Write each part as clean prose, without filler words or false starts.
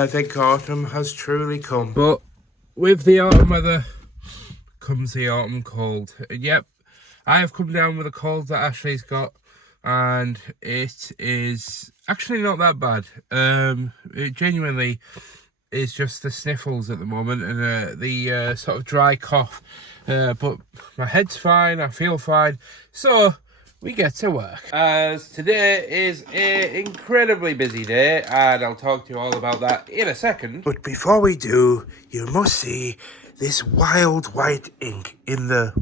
I think autumn has truly come. But with the autumn weather comes the autumn cold. Yep, I have come down with a cold that Ashley's got, and it is actually not that bad. It genuinely is just the sniffles at the moment and the sort of dry cough. But my head's fine, I feel fine, so we get to work. As today is an incredibly busy day, and I'll talk to you all about that in a second. But before we do, you must see this wild white ink in the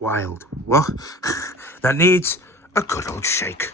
wild, what? That needs a good old shake.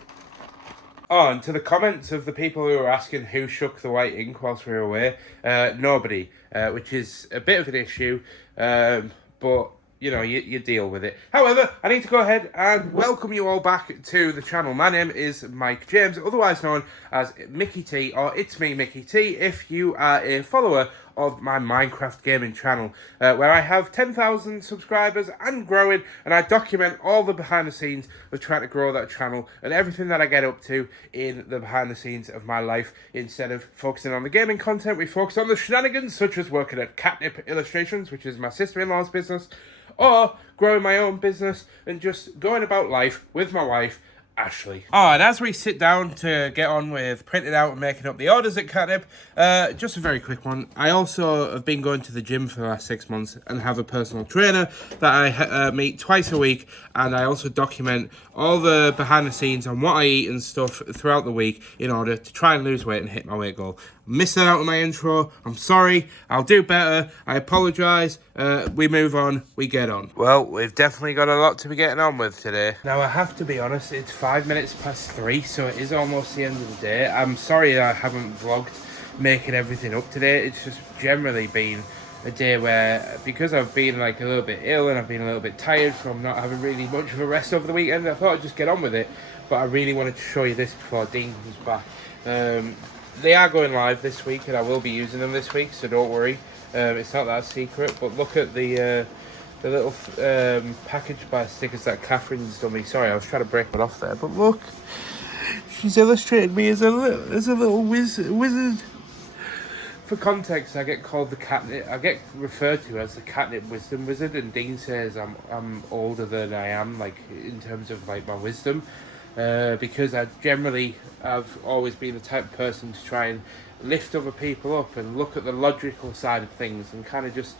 Oh, and to the comments of the people who were asking who shook the white ink whilst we were away, nobody, which is a bit of an issue, but you know, you deal with it. However, I need to go ahead and welcome you all back to the channel. My name is Mike James, otherwise known as Mickey T, or It's Me, Mickey T, if you are a follower of my Minecraft gaming channel, where I have 10,000 subscribers and growing, and I document all the behind the scenes of trying to grow that channel and everything that I get up to in the behind the scenes of my life. Instead of focusing on the gaming content, we focus on the shenanigans, such as working at Katnipp Illustrations, which is my sister-in-law's business, or growing my own business and just going about life with my wife, Ashley. Oh, and as we sit down to get on with printing out and making up the orders at Katnipp, just a very quick one. I also have been going to the gym for the last 6 months and have a personal trainer that I meet twice a week, and I also document all the behind the scenes on what I eat and stuff throughout the week in order to try and lose weight and hit my weight goal. Missed that out on my intro. I'm sorry. I'll do better. I apologise. We move on. We get on. Well, we've definitely got a lot to be getting on with today. Now, I have to be honest, it's 5 minutes past 3, so it is almost the end of the day. I'm sorry I haven't vlogged making everything up today. It's just generally been a day where, because I've been like a little bit ill and I've been a little bit tired from not having really much of a rest over the weekend, I thought I'd just get on with it. But I really wanted to show you this before Dean comes back. They are going live this week, and I will be using them this week, so don't worry. It's not that secret, but look at the little package by stickers that Catherine's done me. Sorry, I was trying to break it off there, but look, she's illustrated me as a little wizard. For context, I get called the Katnipp. I get referred to as the Katnipp Wisdom Wizard, and Dean says I'm older than I am, like in terms of like my wisdom. Because I've always been the type of person to try and lift other people up and look at the logical side of things and kind of just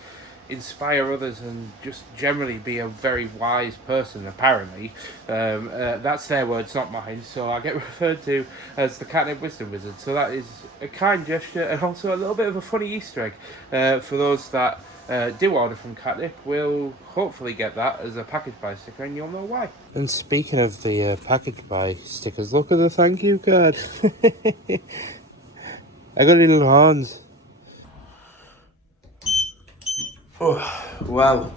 inspire others and just generally be a very wise person, apparently. That's their words, not mine, so I get referred to as the Katnipp Wisdom Wizard. So that is a kind gesture and also a little bit of a funny Easter egg for those that do order from Katnipp. We'll hopefully get that as a package buy sticker, and you'll know why. And speaking of the package buy stickers, look at the thank you card. I got little horns. Oh, well,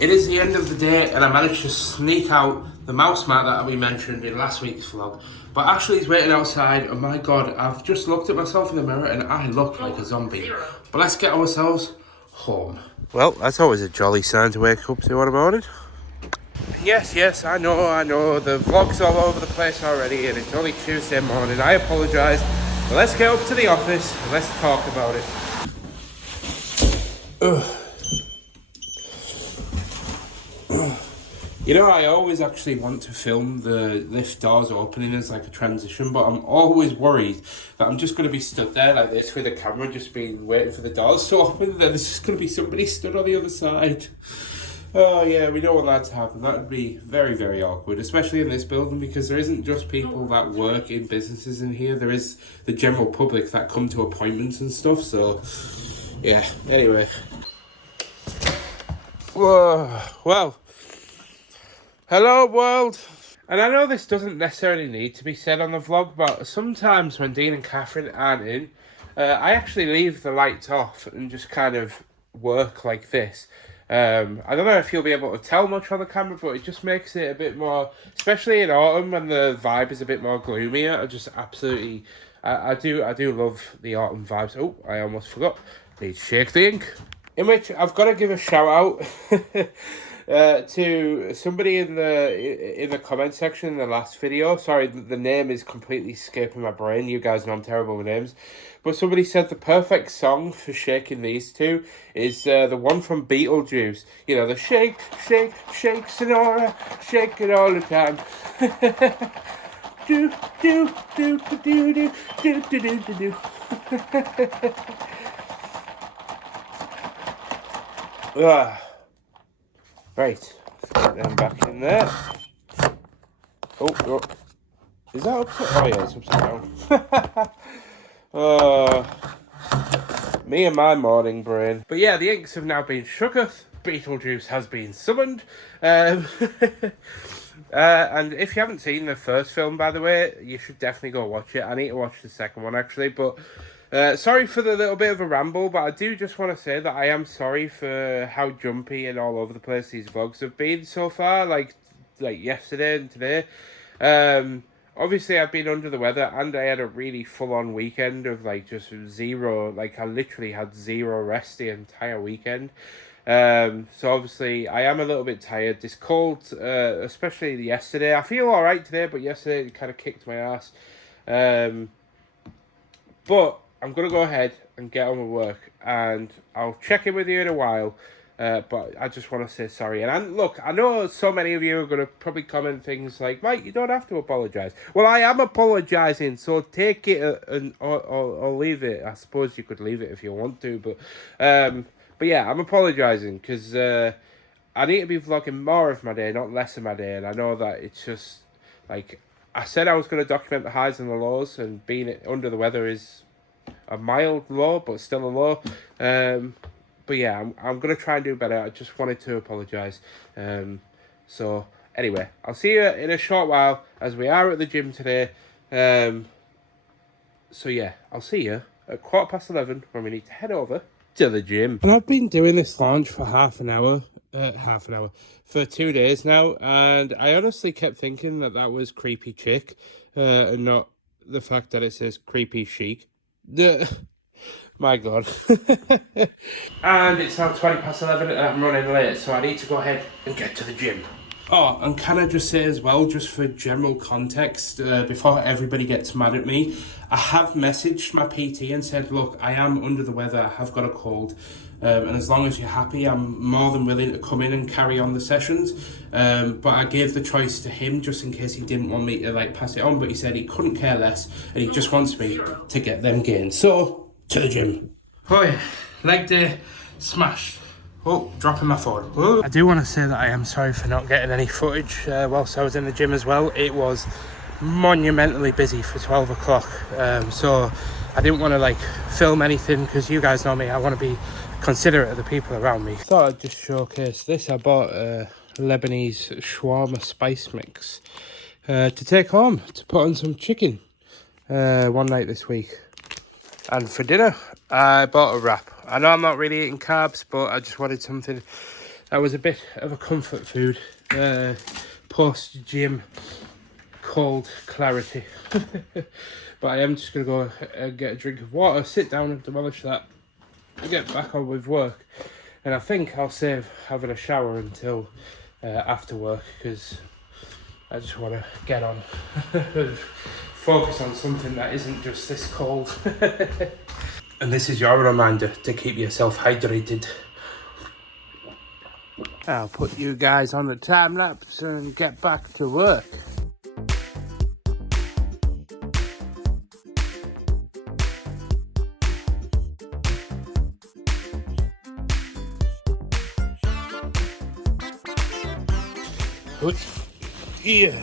it is the end of the day, and I managed to sneak out the mouse mat that we mentioned in last week's vlog. But Ashley's waiting outside, and my God, I've just looked at myself in the mirror and I look like a zombie. But let's get ourselves home. Well, that's always a jolly sign to wake up to. What about it? Yes, I know. The vlog's all over the place already, and it's only Tuesday morning. I apologise. But let's get up to the office and let's talk about it. You know, I always actually want to film the lift doors opening as like a transition, but I'm always worried that I'm just going to be stood there like this with a camera just being waiting for the doors to open, and then there's just going to be somebody stood on the other side. Oh yeah, we don't want that to happen. That would be very, very awkward, especially in this building, because there isn't just people that work in businesses in here. There is the general public that come to appointments and stuff, so yeah, anyway. Whoa, well. Hello world! And I know this doesn't necessarily need to be said on the vlog, but sometimes when Dean and Catherine aren't in, I actually leave the lights off and just kind of work like this. I don't know if you'll be able to tell much on the camera, but it just makes it a bit more, especially in autumn when the vibe is a bit more gloomier. I just absolutely, I do love the autumn vibes. Oh, I almost forgot. Need to shake the ink. In which I've got to give a shout out to somebody in the comment section in the last video. Sorry, the name is completely escaping my brain. You guys know I'm terrible with names. But somebody said the perfect song for shaking these two is the one from Beetlejuice. You know, the shake, shake, shake, Sonora, shake it all the time. Do, do, do, do, do, do, do, do, do, do, do. Right, put them back in there. Oh, is that upside? Oh yeah, it's upside down. Me and my morning brain. But yeah, the inks have now been shooketh. Beetlejuice has been summoned. And if you haven't seen the first film, by the way, you should definitely go watch it. I need to watch the second one, actually. But sorry for the little bit of a ramble, but I do just want to say that I am sorry for how jumpy and all over the place these vlogs have been so far, like yesterday and today. Obviously I've been under the weather, and I had a really full-on weekend of like just zero, like I literally had zero rest the entire weekend. So obviously I am a little bit tired. This cold, especially yesterday. I feel alright today, but yesterday it kind of kicked my ass. But I'm going to go ahead and get on with work, and I'll check in with you in a while. But I just want to say sorry. And look, I know so many of you are going to probably comment things like, Mike, you don't have to apologise. Well, I am apologising, so take it or leave it. I suppose you could leave it if you want to. But yeah, I'm apologising because I need to be vlogging more of my day, not less of my day. And I know that it's just, like, I said I was going to document the highs and the lows, and being under the weather is a mild low, but still a low. But yeah, I'm going to try and do better. I just wanted to apologise. So anyway, I'll see you in a short while, as we are at the gym today. So yeah, I'll see you at 11:15 when we need to head over to the gym. And I've been doing this launch for half an hour, for 2 days now, and I honestly kept thinking that was creepy chick, and not the fact that it says creepy chic. My God. And it's now 11:20 and I'm running late, so I need to go ahead and get to the gym. Oh, and can I just say as well, just for general context, before everybody gets mad at me, I have messaged my PT and said, look, I am under the weather, I have got a cold, and as long as you're happy, I'm more than willing to come in and carry on the sessions. But I gave the choice to him just in case he didn't want me to like pass it on, but he said he couldn't care less and he just wants me to get them gains. So, to the gym. Oh yeah, leg day smashed. Oh, dropping my phone. Whoa. I do want to say that I am sorry for not getting any footage whilst I was in the gym as well. It was monumentally busy for 12 o'clock. So I didn't want to like film anything because you guys know me. I want to be considerate of the people around me. Thought I'd just showcase this. I bought a Lebanese shawarma spice mix to take home to put on some chicken one night this week. And for dinner, I bought a wrap. I know I'm not really eating carbs, but I just wanted something that was a bit of a comfort food. Post-gym cold clarity. But I am just going to go and get a drink of water, sit down and demolish that, and get back on with work. And I think I'll save having a shower until after work, because I just want to get on. Focus on something that isn't just this cold. And this is your reminder to keep yourself hydrated. I'll put you guys on the time lapse and get back to work. Good. Yeah.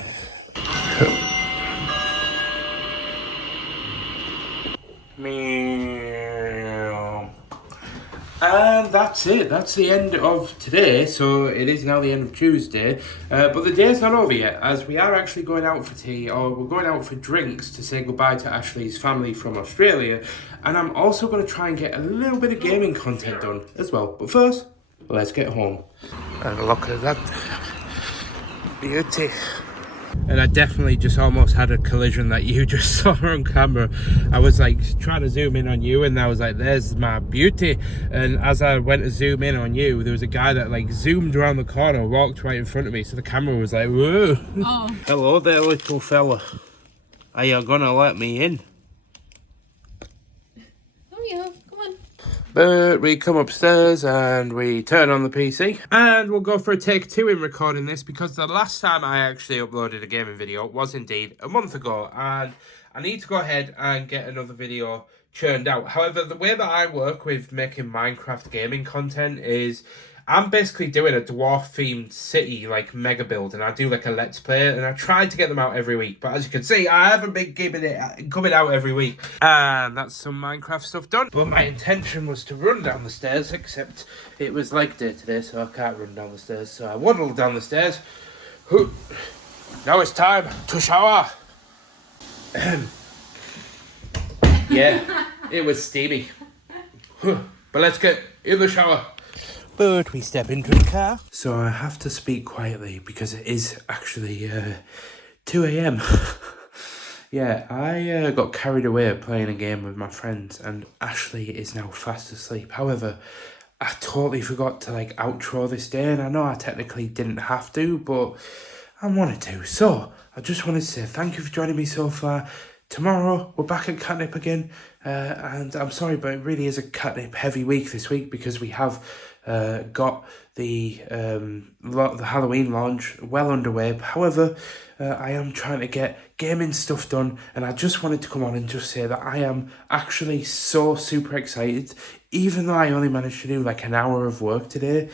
And that's it. That's the end of today. So it is now the end of Tuesday. But the day's not over yet, as we are actually going out for tea, or we're going out for drinks to say goodbye to Ashley's family from Australia. And I'm also going to try and get a little bit of gaming content done as well. But first, let's get home. And look at that beauty. And I definitely just almost had a collision that you just saw on camera. I was like trying to zoom in on you, and I was like, there's my beauty. And as I went to zoom in on you, there was a guy that like zoomed around the corner, walked right in front of me, so the camera was like, whoa. Oh. Hello there, little fella. Are you gonna let me in? But we come upstairs and we turn on the PC and we'll go for a take 2 in recording this, because the last time I actually uploaded a gaming video was indeed a month ago, and I need to go ahead and get another video churned out. However, the way that I work with making Minecraft gaming content is I'm basically doing a dwarf themed city like mega build, and I do like a let's play, and I try to get them out every week, but as you can see I haven't been coming out every week, and that's some Minecraft stuff done. But my intention was to run down the stairs, except it was leg day today, so I can't run down the stairs, so I waddled down the stairs. Now it's time to shower. Yeah, it was steamy, but let's get in the shower. But we step into the car. So I have to speak quietly because it is actually 2 a.m. Yeah, I got carried away playing a game with my friends, and Ashley is now fast asleep. However, I totally forgot to like outro this day, and I know I technically didn't have to, but I wanted to. So I just wanted to say thank you for joining me so far. Tomorrow we're back at Katnipp again, and I'm sorry, but it really is a Katnipp heavy week this week, because we have got the Halloween launch well underway. However, I am trying to get gaming stuff done, and I just wanted to come on and just say that I am actually so super excited. Even though I only managed to do like an hour of work today,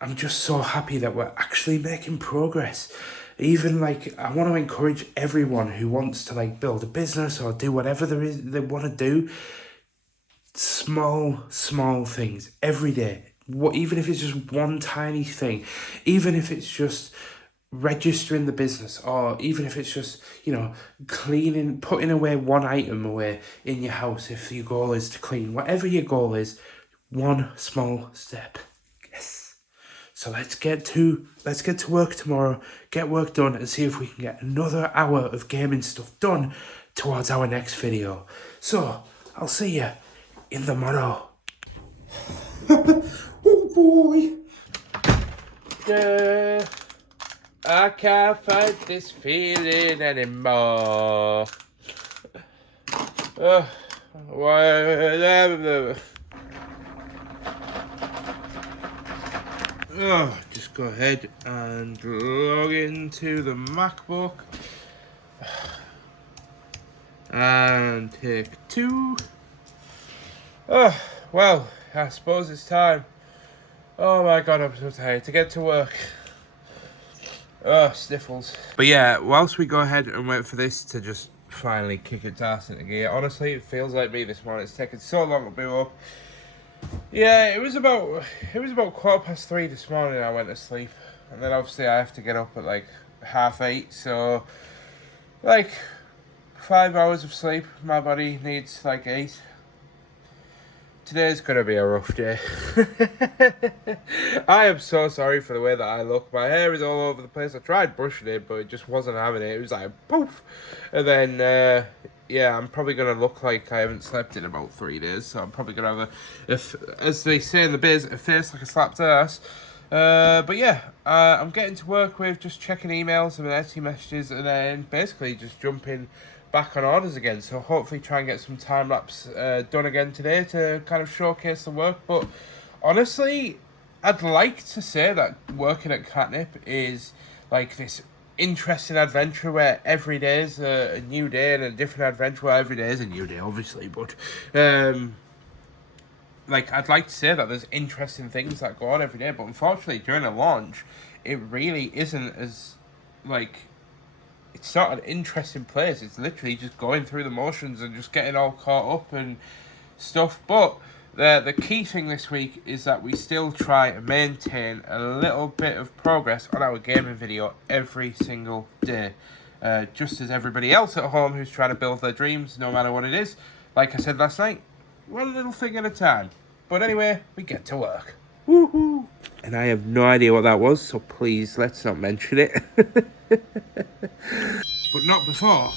I'm just so happy that we're actually making progress. Even like, I want to encourage everyone who wants to like build a business or do whatever there is they want to do. Small things every day. Even if it's just one tiny thing, even if it's just registering the business, or even if it's just, you know, cleaning, putting away one item away in your house. If your goal is to clean, whatever your goal is, one small step. Yes. So let's get to work tomorrow, get work done, and see if we can get another hour of gaming stuff done towards our next video. So I'll see you in the morrow. Oh boy. I can't fight this feeling anymore. Just go ahead and log into the MacBook and take 2. Well, I suppose it's time. Oh my god, I'm so tired to get to work. Sniffles. But yeah, whilst we go ahead and wait for this to just finally kick its ass into gear, honestly, it feels like me this morning. It's taken so long to boot up. Yeah, it was about 3:15 this morning I went to sleep, and then obviously I have to get up at like 8:30, so like 5 hours of sleep. My body needs like 8. Today's gonna be a rough day. I am so sorry for the way that I look. My hair is all over the place. I tried brushing it, but it just wasn't having it. It was like poof, and then yeah, I'm probably gonna look like I haven't slept in about 3 days. So I'm probably gonna have as they say in the biz, a face like a slapped ass. But yeah, I'm getting to work with just checking emails and Etsy messages, and then basically just jumping back on orders again. So hopefully try and get some time lapse done again today to kind of showcase the work. But honestly, I'd like to say that working at Katnipp is like this interesting adventure where every day is a new day and a different adventure. Well, every day is a new day, obviously, but like, I'd like to say that there's interesting things that go on every day, but unfortunately during a launch it really isn't as like, it's not an interesting place. It's literally just going through the motions and just getting all caught up and stuff. But the key thing this week is that we still try and maintain a little bit of progress on our gaming video every single day. Just as everybody else at home who's trying to build their dreams, no matter what it is. Like I said last night, one little thing at a time. But anyway, we get to work. Woohoo! And I have no idea what that was, so please, let's not mention it. But not before.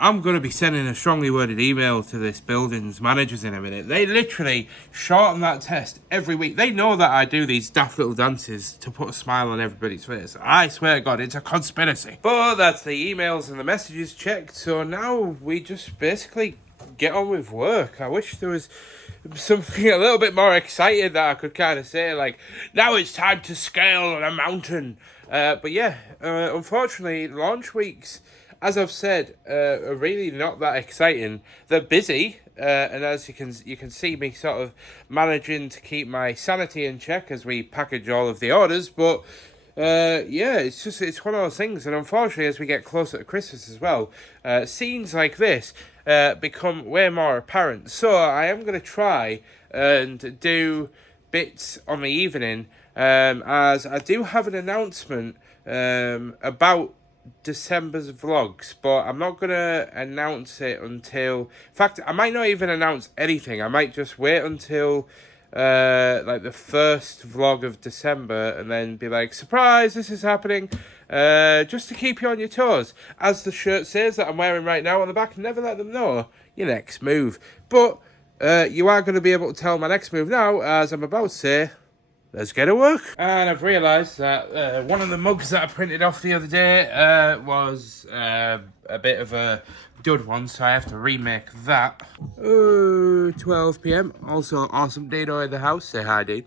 I'm going to be sending a strongly worded email to this building's managers in a minute. They literally shorten that test every week. They know that I do these daft little dances to put a smile on everybody's face. I swear to God, it's a conspiracy. But that's the emails and the messages checked. So now we just basically get on with work. I wish there was something a little bit more excited that I could kind of say, like, now it's time to scale a mountain. But yeah, unfortunately, launch weeks, as I've said, are really not that exciting. They're busy, and as you can see me sort of managing to keep my sanity in check as we package all of the orders. But yeah, it's one of those things. And unfortunately, as we get closer to Christmas as well, scenes like this become way more apparent. So I am going to try and do bits on the evening, as I do have an announcement about December's vlogs, but I'm not gonna announce it until, in fact, I might not even announce anything. I might just wait until like the first vlog of December and then be like, surprise, this is happening, just to keep you on your toes, as the shirt says that I'm wearing right now on the back. Never let them know your next move. But you are going to be able to tell my next move now, as I'm about to say, let's get to work. And I've realised that one of the mugs that I printed off the other day was a bit of a dud one, so I have to remake that. 12 PM. Also, awesome Dino in the house. Say hi, Dean.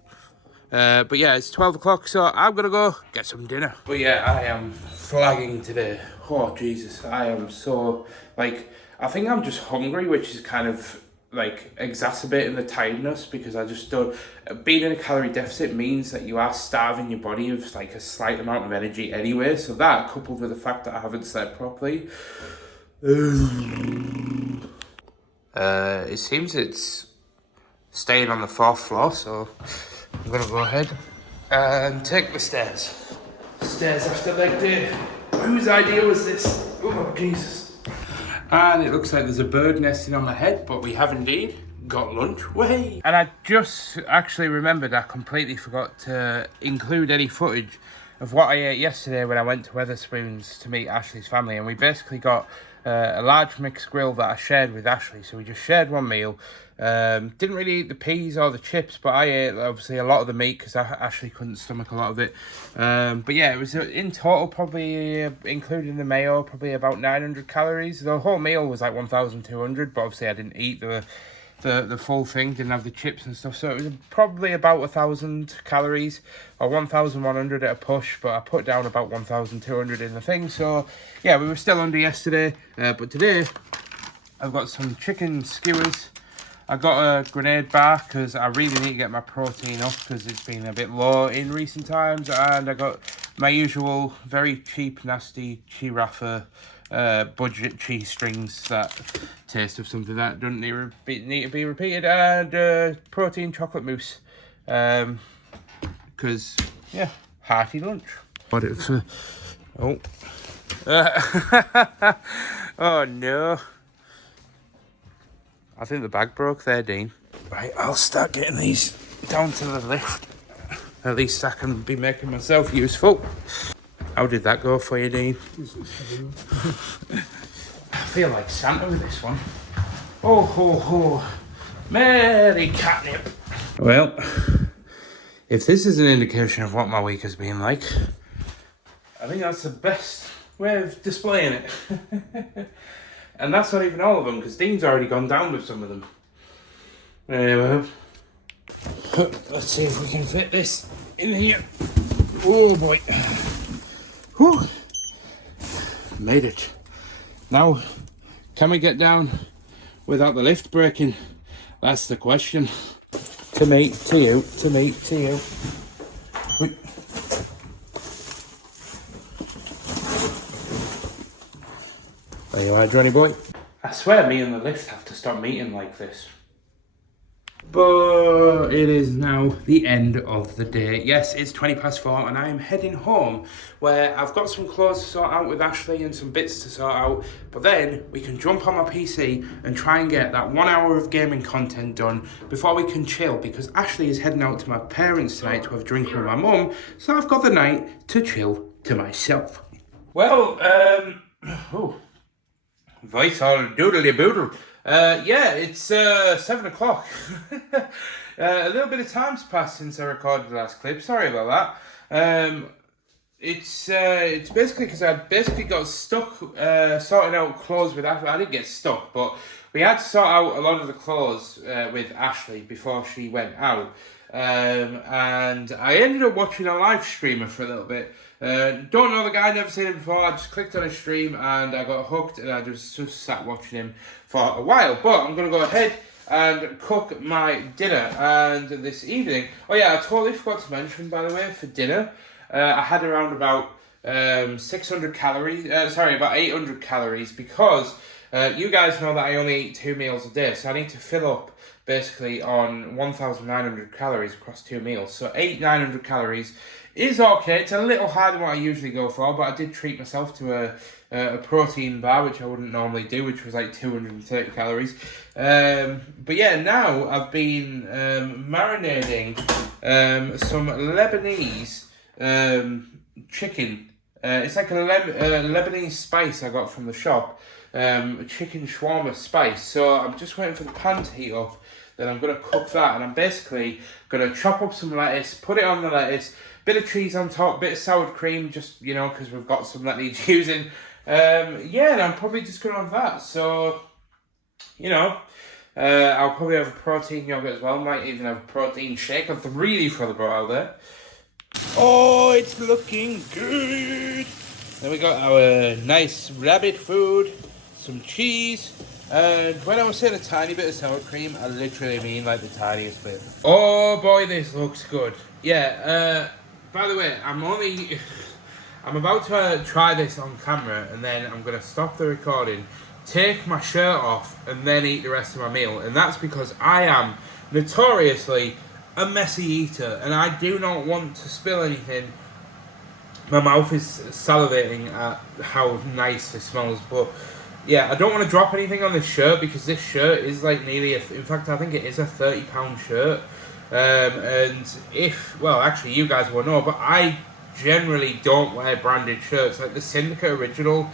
But yeah, it's 12 o'clock, so I'm going to go get some dinner. But yeah, I am flagging today. Oh, Jesus. I am so, like, I think I'm just hungry, which is kind of like exacerbating the tiredness, because I just don't, being in a calorie deficit means that you are starving your body of like a slight amount of energy anyway. So that, coupled with the fact that I haven't slept properly, it seems it's staying on the 4th floor, so I'm gonna go ahead and take the stairs. Stairs after leg day. Whose idea was this? Oh, Jesus. And it looks like there's a bird nesting on my head, but we have indeed got lunch. Way! And I just actually remembered I completely forgot to include any footage of what I ate yesterday when I went to Weatherspoons to meet Ashley's family. And we basically got a large mixed grill that I shared with Ashley. So we just shared one meal. Didn't really eat the peas or the chips, but I ate obviously a lot of the meat because Ashley couldn't stomach a lot of it. But yeah, it was in total, probably including the mayo, probably about 900 calories. The whole meal was like 1,200, but obviously I didn't eat the full thing, didn't have the chips and stuff, so it was probably about 1,000 calories or 1,100 at a push, but I put down about 1,200 in the thing. So yeah, we were still under yesterday, but today I've got some chicken skewers. I got a grenade bar because I really need to get my protein up because it's been a bit low in recent times, and I got my usual very cheap, nasty Chirafa budget cheese strings that taste of something that doesn't need to be repeated, and protein chocolate mousse, because yeah, hearty lunch. What it's oh oh no, I think the bag broke there, Dean. Right, I'll start getting these down to the lift. At least I can be making myself useful. How did that go for you, Dean? I feel like Santa with this one. Oh ho ho, Merry Katnipp. Well, if this is an indication of what my week has been like, I think that's the best way of displaying it. And that's not even all of them, because Dean's already gone down with some of them. Anyway, let's see if we can fit this in here. Oh boy. Whew. Made it. Now, can we get down without the lift breaking? That's the question. To me, to you, to me, to you. There you are, Johnny boy. I swear me and the lift have to stop meeting like this. But it is now the end of the day. Yes, it's 4:20 and I am heading home where I've got some clothes to sort out with Ashley and some bits to sort out. But then we can jump on my PC and try and get that 1 hour of gaming content done before we can chill, because Ashley is heading out to my parents tonight to have a drink with my mum. So I've got the night to chill to myself. Well, voice all doodly boodle. Yeah, it's 7 o'clock. A little bit of time's passed since I recorded the last clip. Sorry about that. It's basically because I basically got stuck sorting out clothes with Ashley. I didn't get stuck, but we had to sort out a lot of the clothes with Ashley before she went out. And I ended up watching a live streamer for a little bit. Don't know the guy, never seen him before. I just clicked on his stream and I got hooked, and I just sat watching him for a while. But I'm going to go ahead and cook my dinner. And this evening, oh yeah, I totally forgot to mention, by the way, for dinner, I had around about 600 calories, about 800 calories, because you guys know that I only eat 2 meals a day, so I need to fill up basically on 1,900 calories across 2 meals. So 900 calories is okay. It's a little higher than what I usually go for, but I did treat myself to a protein bar, which I wouldn't normally do, which was like 230 calories. But yeah, now I've been marinating some Lebanese chicken. It's like a Lebanese spice I got from the shop, a chicken shawarma spice. So I'm just waiting for the pan to heat up. Then I'm going to cook that, and I'm basically going to chop up some lettuce, put it on the lettuce, bit of cheese on top, bit of sour cream, just, you know, because we've got some that needs using. Yeah, and I'm probably just going to have that. So, you know, I'll probably have a protein yogurt as well. Might even have a protein shake. I've really thrown the brought out there. Oh, it's looking good. Then we got our nice rabbit food, some cheese, and when I was saying a tiny bit of sour cream, I literally mean like the tiniest bit. Oh boy, this looks good. Yeah, by the way, I'm about to try this on camera, and then I'm going to stop the recording, take my shirt off, and then eat the rest of my meal. And that's because I am notoriously a messy eater, and I do not want to spill anything. My mouth is salivating at how nice this smells, but yeah, I don't want to drop anything on this shirt, because this shirt is like nearly in fact, I think it is a £30 shirt. And actually, you guys will know, but I generally don't wear branded shirts. Like the Syndicate Original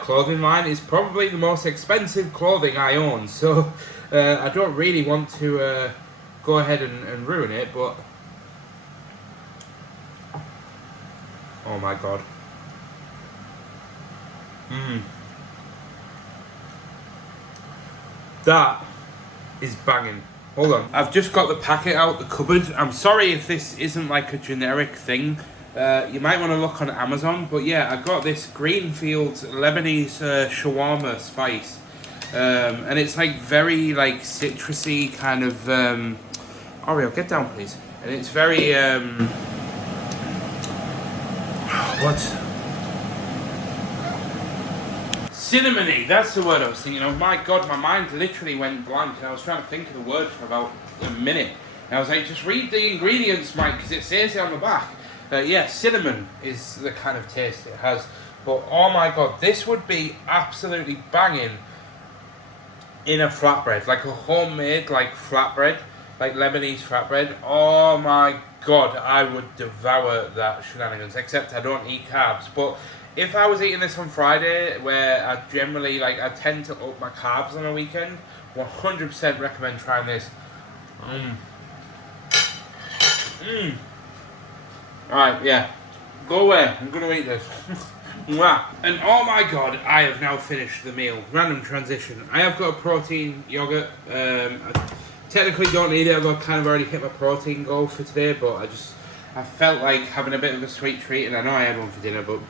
clothing line is probably the most expensive clothing I own, so I don't really want to go ahead and ruin it, but oh my god. That is banging. Hold on. I've just got the packet out the cupboard. I'm sorry if this isn't like a generic thing. You might want to look on Amazon. But yeah, I got this Greenfield Lebanese shawarma spice. And it's like very like citrusy kind of... Oreo, get down please. And it's very... what? Cinnamony, that's the word I was thinking of. My god, my mind literally went blank, and I was trying to think of the word for about a minute. And I was like, just read the ingredients, Mike, because it says it on the back. Yeah, cinnamon is the kind of taste it has. But oh my god, this would be absolutely banging in a flatbread, like a homemade like flatbread, like Lebanese flatbread. Oh my god, I would devour that shenanigans, except I don't eat carbs. But if I was eating this on Friday, where I generally, I tend to up my carbs on a weekend, 100% recommend trying this. Alright, yeah. Go away. I'm going to eat this. And oh my god, I have now finished the meal. Random transition. I have got a protein yogurt. I technically don't need it. I've kind of already hit my protein goal for today, but I felt like having a bit of a sweet treat, and I know I had one for dinner, but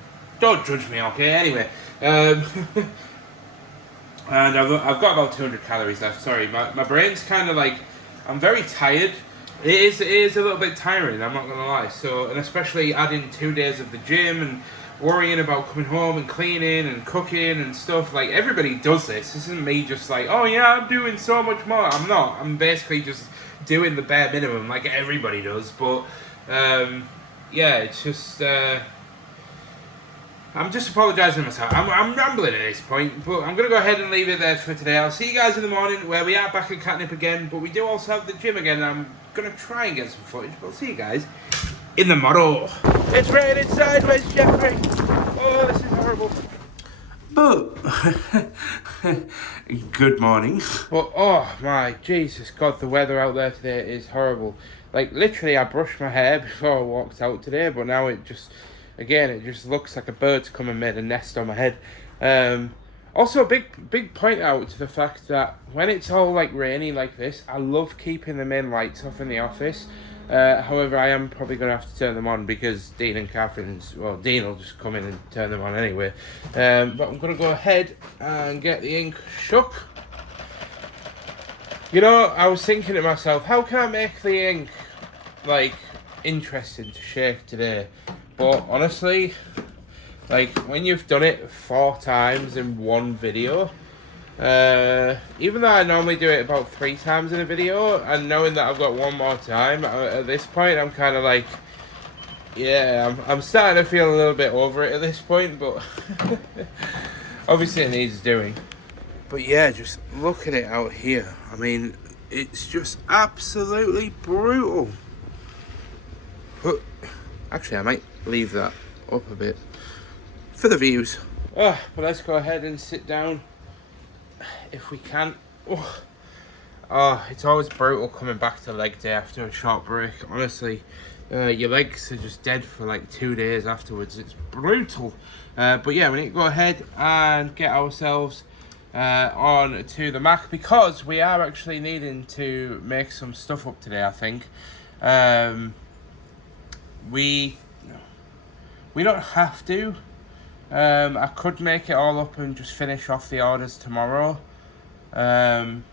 don't judge me, okay? Anyway, and I've got about 200 calories left. Sorry, my brain's kind of like, I'm very tired. It is a little bit tiring, I'm not gonna lie. So, and especially adding 2 days of the gym and worrying about coming home and cleaning and cooking and stuff. Like, everybody does this. This isn't me just like, oh yeah, I'm doing so much more. I'm not. I'm basically just doing the bare minimum like everybody does. But yeah, it's just I'm just apologising to myself. I'm rambling at this point, but I'm going to go ahead and leave it there for today. I'll see you guys in the morning where we are back at Katnipp again, but we do also have the gym again. I'm going to try and get some footage, but I'll see you guys in the morrow. It's raining sideways, Jeffrey. Oh, this is horrible. But, good morning. But, oh my Jesus God, the weather out there today is horrible. Like, literally, I brushed my hair before I walked out today, but now it just... Again, it just looks like a bird's come and made a nest on my head. Also, a big point out to the fact that when it's all like rainy like this, I love keeping the main lights off in the office. However, I am probably going to have to turn them on because Dean and Catherine's... Well, Dean will just come in and turn them on anyway. But I'm going to go ahead and get the ink shook. You know, I was thinking to myself, how can I make the ink, like, interesting to shake today? But honestly, like, when you've done it 4 times in one video, even though I normally do it about 3 times in a video, and knowing that I've got one more time, at this point, I'm kind of like, yeah, I'm starting to feel a little bit over it at this point, but obviously it needs doing. But yeah, just look at it out here. I mean, it's just absolutely brutal. But actually, I might leave that up a bit for the views. Oh, but let's go ahead and sit down if we can. Oh, it's always brutal coming back to leg day after a short break. Honestly, your legs are just dead for like 2 days afterwards. It's brutal. But yeah, we need to go ahead and get ourselves on to the Mac because we are actually needing to make some stuff up today, I think. We don't have to. I could make it all up and just finish off the orders tomorrow. I'm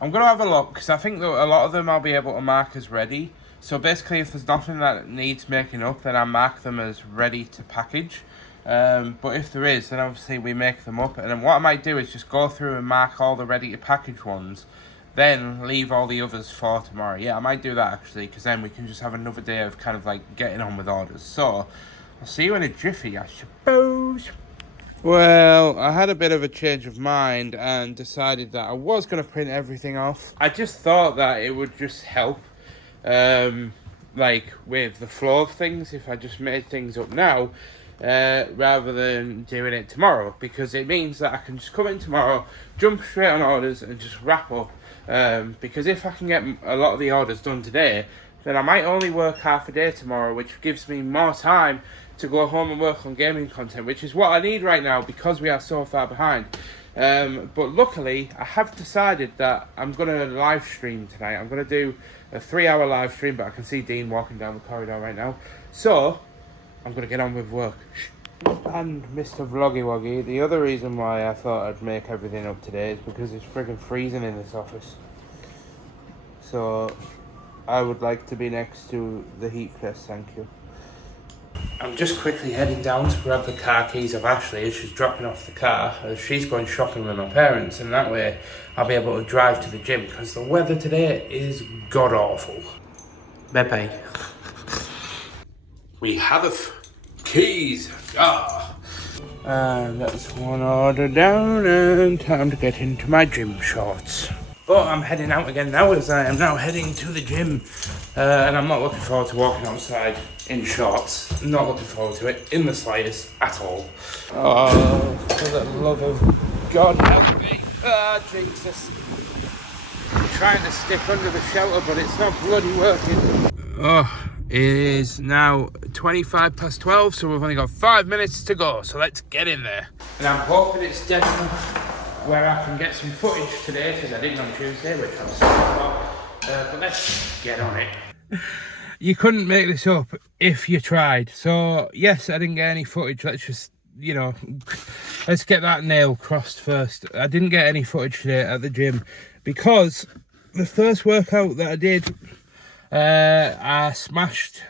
going to have a look because I think that a lot of them I'll be able to mark as ready. So basically, if there's nothing that needs making up, then I mark them as ready to package. But if there is, then obviously we make them up. And then what I might do is just go through and mark all the ready to package ones, then leave all the others for tomorrow. Yeah, I might do that actually, because then we can just have another day of kind of like getting on with orders. So, I'll see you in a jiffy, I suppose. Well, I had a bit of a change of mind and decided that I was going to print everything off. I just thought that it would just help, like with the flow of things, if I just made things up now, rather than doing it tomorrow, because it means that I can just come in tomorrow, jump straight on orders and just wrap up. Because if I can get a lot of the orders done today, then I might only work half a day tomorrow, which gives me more time to go home and work on gaming content, which is what I need right now because we are so far behind. But luckily, I have decided that I'm going to live stream tonight. I'm going to do a 3-hour live stream, but I can see Dean walking down the corridor right now. So, I'm going to get on with work. And Mr. Vloggy Woggy, the other reason why I thought I'd make everything up today is because it's friggin' freezing in this office. So, I would like to be next to the heat press, thank you. I'm just quickly heading down to grab the car keys of Ashley as she's dropping off the car, as she's going shopping with my parents, and that way I'll be able to drive to the gym, because the weather today is god-awful. Bye-bye. We have keys. And that's one order down, and time to get into my gym shorts. But I'm heading out again now, as I am now heading to the gym. And I'm not looking forward to walking outside in shorts. I'm not looking forward to it in the slightest at all. Oh, for the love of God, help me. Ah, Jesus. I'm trying to stick under the shelter, but it's not bloody working. Oh. It is now 12:25, so we've only got 5 minutes to go, so let's get in there. And I'm hoping it's dead enough where I can get some footage today, because I didn't on Tuesday, which I'm sorry about, but let's get on it. You couldn't make this up if you tried, so yes, I didn't get any footage. Let's just, you know, let's get that nail crossed first. I didn't get any footage today at the gym, because the first workout that I did, I smashed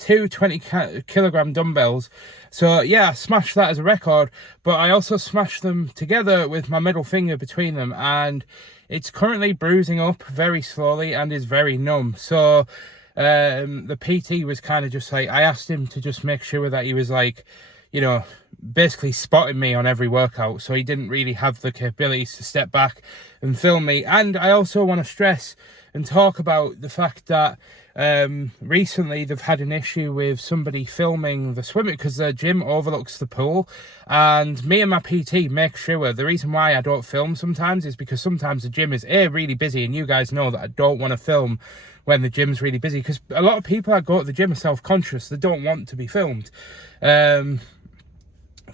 two 20-kilogram dumbbells. So yeah, I smashed that as a record, but I also smashed them together with my middle finger between them, and it's currently bruising up very slowly and is very numb. So the PT was kind of just like, I asked him to just make sure that he was like, you know, basically spotting me on every workout, so he didn't really have the capabilities to step back and film me. And I also want to stress and talk about the fact that recently they've had an issue with somebody filming the swimming, because the gym overlooks the pool, and me and my PT make sure, the reason why I don't film sometimes is because sometimes the gym is really busy, and you guys know that I don't want to film when the gym's really busy, because a lot of people that go to the gym are self-conscious. They don't want to be filmed.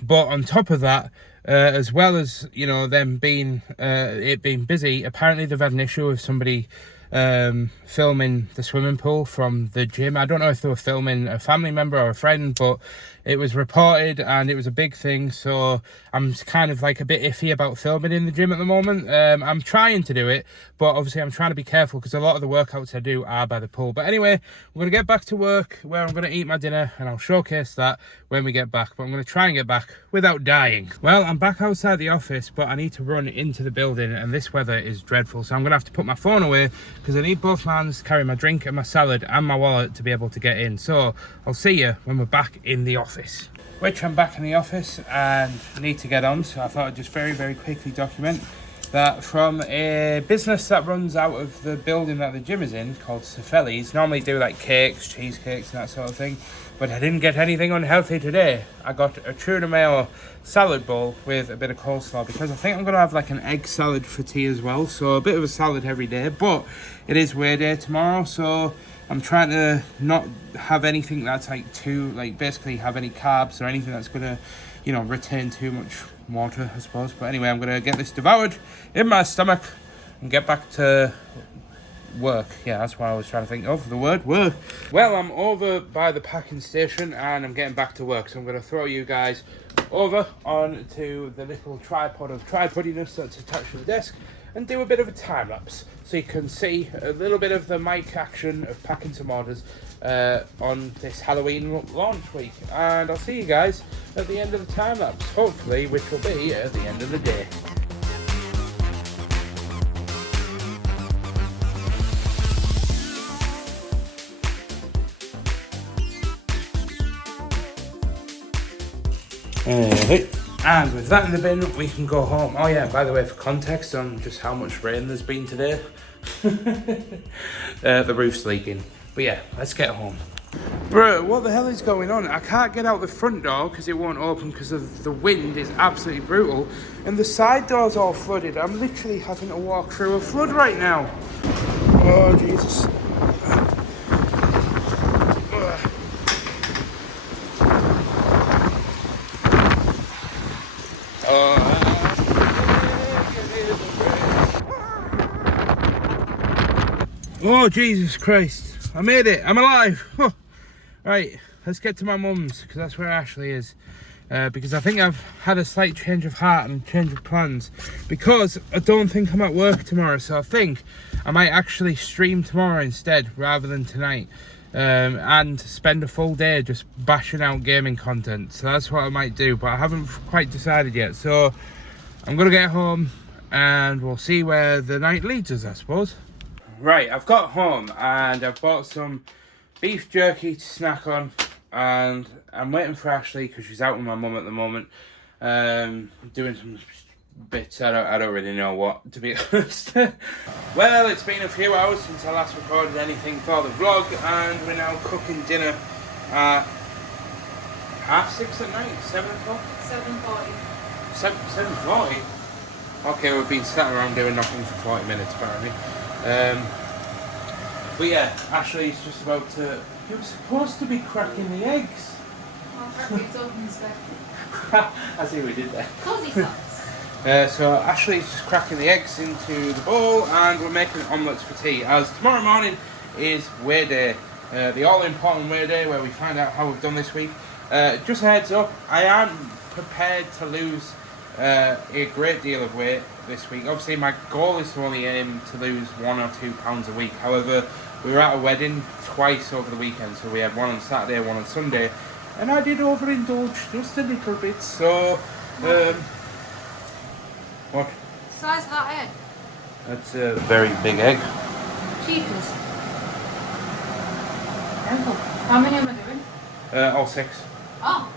But on top of that, as well as, you know, them being it being busy, apparently they've had an issue with somebody filming the swimming pool from the gym. I don't know if they were filming a family member or a friend, but it was reported and it was a big thing. So I'm kind of like a bit iffy about filming in the gym at the moment. I'm trying to do it, but obviously I'm trying to be careful because a lot of the workouts I do are by the pool. But anyway, we're going to get back to work, where I'm going to eat my dinner, and I'll showcase that when we get back. But I'm going to try and get back without dying. Well, I'm back outside the office, but I need to run into the building, and this weather is dreadful. So I'm going to have to put my phone away because I need both my hands to carry my drink and my salad and my wallet to be able to get in. So I'll see you when we're back in the office. Which I'm back in the office and need to get on, so I thought I'd just very quickly document that from a business that runs out of the building that the gym is in, called Cefelli's. Normally do like cakes, cheesecakes and that sort of thing, but I didn't get anything unhealthy today. I got a tuna mayo salad bowl with a bit of coleslaw, because I think I'm going to have like an egg salad for tea as well, so a bit of a salad every day. But it is weigh day tomorrow, so I'm trying to not have anything that's like basically have any carbs or anything that's going to, you know, retain too much water, I suppose. But anyway, I'm going to get this devoured in my stomach and get back to work. Yeah, that's what I was trying to think of, the word work. Well, I'm over by the packing station and I'm getting back to work, so I'm going to throw you guys over onto the little tripod of tripodiness that's attached to the desk and do a bit of a time lapse, so you can see a little bit of the mic action of packing some orders on this Halloween launch week. And I'll see you guys at the end of the time lapse, hopefully, which will be at the end of the day. And with that in the bin, we can go home. Oh yeah, by the way, for context on just how much rain there's been today, the roof's leaking. But yeah, let's get home. Bro, what the hell is going on? I can't get out the front door because it won't open because of the wind is absolutely brutal. And the side door's all flooded. I'm literally having to walk through a flood right now. Oh, Jesus. Oh, Jesus Christ. I made it. I'm alive. Oh. Right, let's get to my mum's, because that's where Ashley is. Because I think I've had a slight change of heart and change of plans. Because I don't think I'm at work tomorrow, so I think I might actually stream tomorrow instead, rather than tonight. And spend a full day just bashing out gaming content. So that's what I might do, but I haven't quite decided yet. So I'm going to get home and we'll see where the night leads us, I suppose. Right, I've got home and I've bought some beef jerky to snack on, and I'm waiting for Ashley because she's out with my mum at the moment, doing some bits. I don't really know what, to be honest. Well, it's been a few hours since I last recorded anything for the vlog, and we're now cooking dinner at 6:30 at night, 7 o'clock? 7:40. 7:40? Okay, we've been sat around doing nothing for 40 minutes apparently. But yeah, Ashley's just about to... You were supposed to be cracking the eggs. I'll crack it open instead. I see what we did there. Cozy socks. So Ashley's just cracking the eggs into the bowl, and we're making omelettes for tea, as tomorrow morning is weigh day. The all-important weigh day where we find out how we've done this week. Just a heads up, I am prepared to lose a great deal of weight this week. Obviously my goal is to only aim to lose 1 or 2 pounds a week. However, We were at a wedding twice over the weekend, so we had one on Saturday, one on Sunday, and I did overindulge just a little bit. So, what? Size of that egg? That's a very big egg. Cheapers. How many am I doing? All 6. Oh.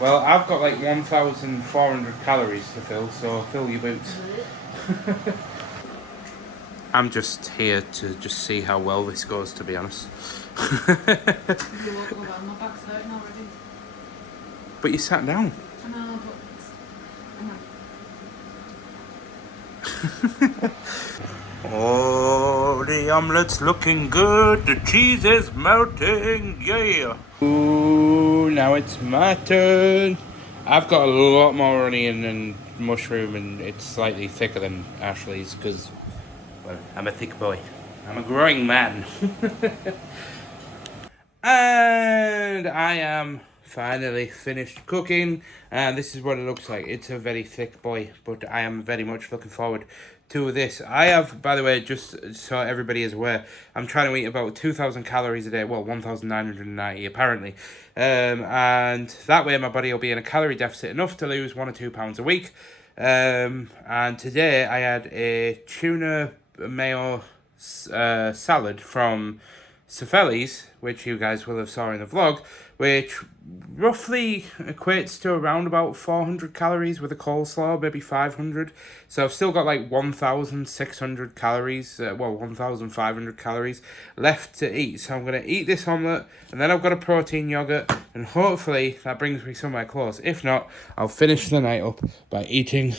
Well, I've got like 1,400 calories to fill, so fill your boots. I'm just here to just see how well this goes, to be honest. You walk over, my back's hurting already. But you sat down. I know, but... Oh, the omelet's looking good. The cheese is melting. Yeah. Ooh, now it's my turn. I've got a lot more onion and mushroom, and it's slightly thicker than Ashley's because, well, I'm a thick boy. I'm a growing man. And I am finally finished cooking, and this is what it looks like. It's a very thick boy, but I am very much looking forward to this. I have, by the way, just so everybody is aware, I'm trying to eat about 2,000 calories a day, well, 1,990 apparently, and that way my body will be in a calorie deficit enough to lose 1 or 2 pounds a week. And today I had a tuna mayo salad from Cefelli's, which you guys will have saw in the vlog, which roughly equates to around about 400 calories with a coleslaw, maybe 500. So I've still got like 1,600 calories, 1,500 calories left to eat. So I'm going to eat this omelette, and then I've got a protein yogurt, and hopefully that brings me somewhere close. If not, I'll finish the night up by eating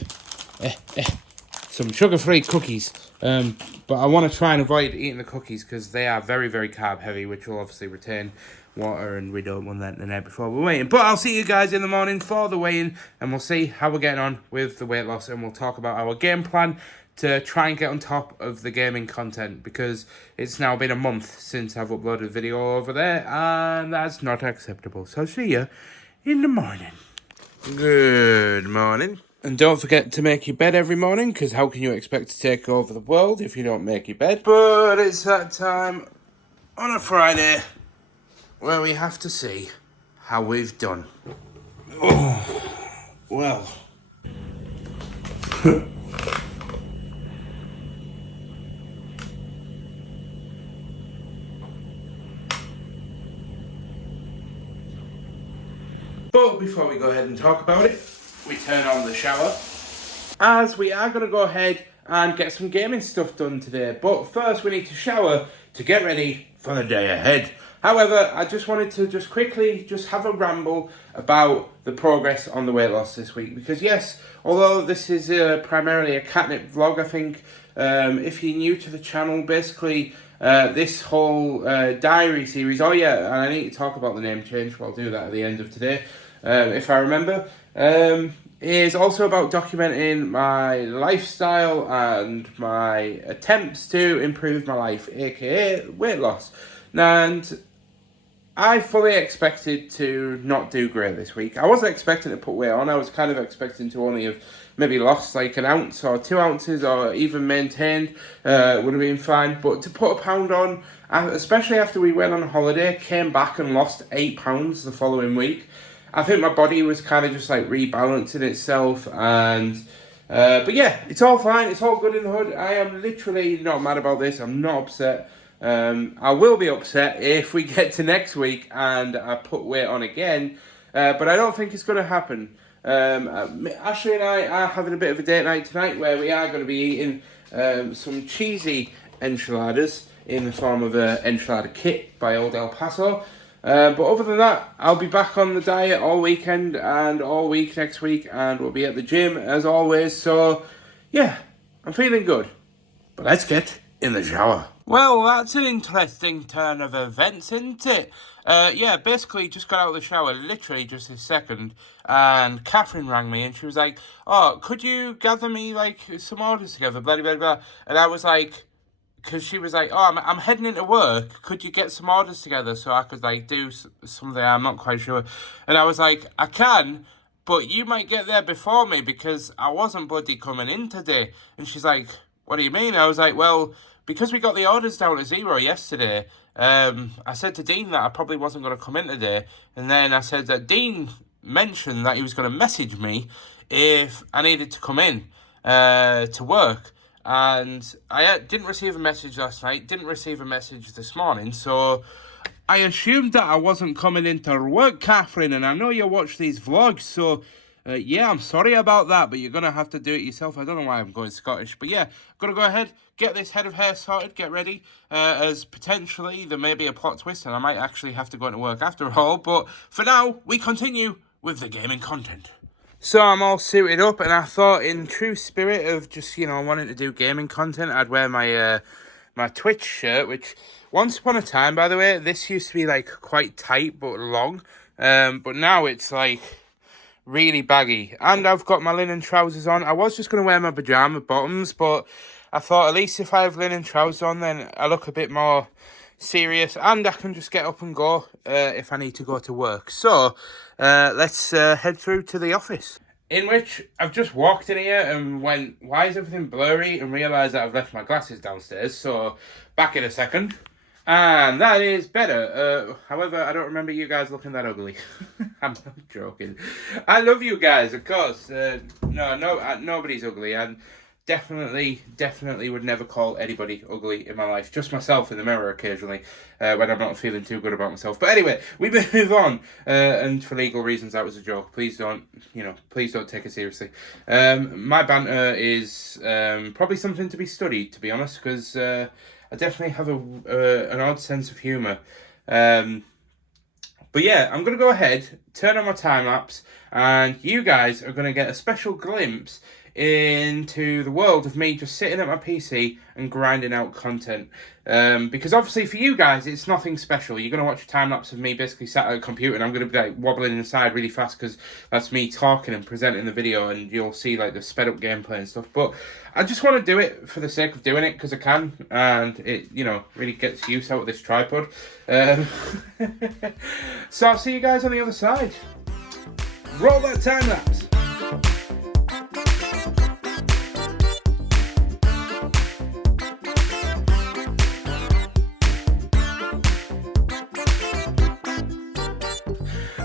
some sugar-free cookies. But I want to try and avoid eating the cookies because they are very, very carb heavy, which will obviously retain water, and we don't want that in the night before we're weighing. But I'll see you guys in the morning for the weigh-in, and we'll see how we're getting on with the weight loss, and we'll talk about our game plan to try and get on top of the gaming content, because it's now been a month since I've uploaded a video over there, and that's not acceptable. So see you in the morning. Good morning. And don't forget to make your bed every morning, because how can you expect to take over the world if you don't make your bed? But it's that time on a Friday where we have to see how we've done. Oh, well. But before we go ahead and talk about it, we turn on the shower, as we are going to go ahead and get some gaming stuff done today. But first we need to shower to get ready for the day ahead. However, I just wanted to quickly have a ramble about the progress on the weight loss this week. Because yes, although this is primarily a Katnipp vlog, I think if you're new to the channel, basically this whole diary series, and I need to talk about the name change, but I'll do that at the end of today, if I remember, is also about documenting my lifestyle and my attempts to improve my life, aka weight loss. And I fully expected to not do great this week. I wasn't expecting to put weight on. I was kind of expecting to only have maybe lost like an ounce or 2 ounces, or even maintained, would have been fine. But to put a pound on, especially after we went on holiday, came back and lost 8 pounds the following week, I think my body was kind of just like rebalancing itself. And but yeah, it's all fine. It's all good in the hood. I am literally not mad about this. I'm not upset. I will be upset if we get to next week and I put weight on again, but I don't think it's going to happen. Ashley and I are having a bit of a date night tonight, where we are going to be eating some cheesy enchiladas in the form of an enchilada kit by Old El Paso. But other than that, I'll be back on the diet all weekend and all week next week, and we'll be at the gym as always. So yeah, I'm feeling good. But let's get in the shower. Well, that's an interesting turn of events, isn't it? Yeah, basically just got out of the shower literally just a second, and Catherine rang me and she was like, oh, could you gather me like some orders together, blah, blah, blah. And I was like, because she was like, oh, I'm heading into work, could you get some orders together so I could like do something, I'm not quite sure. And I was like, I can, but you might get there before me because I wasn't bloody coming in today. And she's like, what do you mean? I was like, well, because we got the orders down to 0 yesterday, I said to Dean that I probably wasn't going to come in today. And then I said that Dean mentioned that he was going to message me if I needed to come in to work. And I didn't receive a message last night, didn't receive a message this morning, so I assumed that I wasn't coming into work, Catherine, and I know you watch these vlogs, so yeah, I'm sorry about that, but you're going to have to do it yourself. I don't know why I'm going Scottish, but yeah, going to go ahead, get this head of hair sorted, get ready, as potentially there may be a plot twist, and I might actually have to go into work after all, but for now, we continue with the gaming content. So I'm all suited up, and I thought in true spirit of just, you know, wanting to do gaming content, I'd wear my my Twitch shirt, which once upon a time, by the way, this used to be like quite tight but long, but now it's like really baggy. And I've got my linen trousers on. I was just going to wear my pyjama bottoms, but I thought at least if I have linen trousers on, then I look a bit more serious, and I can just get up and go if I need to go to work. So let's head through to the office, in which I've just walked in here and went, why is everything blurry, and realised that I've left my glasses downstairs. So back in a second, and that is better. However, I don't remember you guys looking that ugly. I'm joking. I love you guys, of course. Nobody's ugly, and definitely would never call anybody ugly in my life. Just myself in the mirror occasionally, when I'm not feeling too good about myself. But anyway, we move on. And for legal reasons, that was a joke. Please don't take it seriously. My banter is probably something to be studied, to be honest, because I definitely have an odd sense of humour. But yeah, I'm going to go ahead, turn on my time lapse, and you guys are going to get a special glimpse into the world of me just sitting at my PC and grinding out content. Because obviously for you guys, it's nothing special. You're going to watch a time-lapse of me basically sat at a computer, and I'm going to be like wobbling inside really fast because that's me talking and presenting the video, and you'll see like the sped-up gameplay and stuff. But I just want to do it for the sake of doing it because I can, and it, you know, really gets use out of this tripod. So I'll see you guys on the other side. Roll that time-lapse.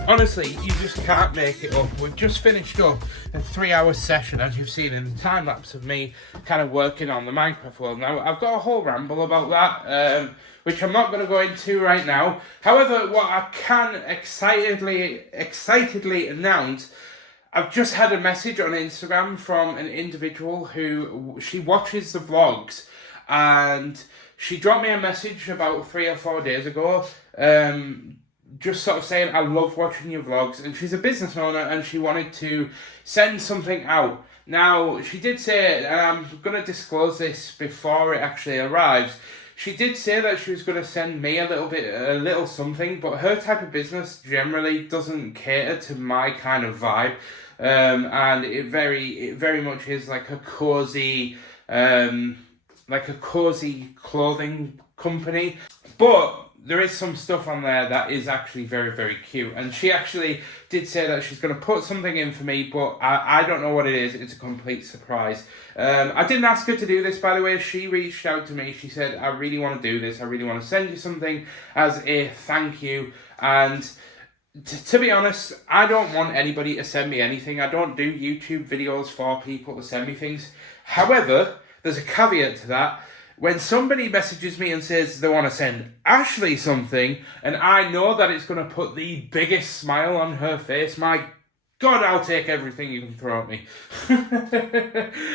Honestly, you just can't make it up. We've just finished up a 3-hour session, as you've seen in the time-lapse of me kind of working on the Minecraft world. Now, I've got a whole ramble about that, which I'm not going to go into right now. However, what I can excitedly announce, I've just had a message on Instagram from an individual who, she watches the vlogs, and she dropped me a message about 3 or 4 days ago, just sort of saying, I love watching your vlogs, and she's a business owner, and she wanted to send something out. Now, she did say, and I'm going to disclose this before it actually arrives, she did say that she was going to send me a little something, but her type of business generally doesn't cater to my kind of vibe, and it very much is like a cozy clothing company, but there is some stuff on there that is actually very cute, and she actually did say that she's going to put something in for me, but I don't know what it is. It's a complete surprise. I didn't ask her to do this, by the way. She reached out to me. She said, I really want to do this. I really want to send you something as a thank you. And to be honest, I don't want anybody to send me anything. I don't do YouTube videos for people to send me things. However, there's a caveat to that. When somebody messages me and says they want to send Ashley something, and I know that it's going to put the biggest smile on her face, my God, I'll take everything you can throw at me.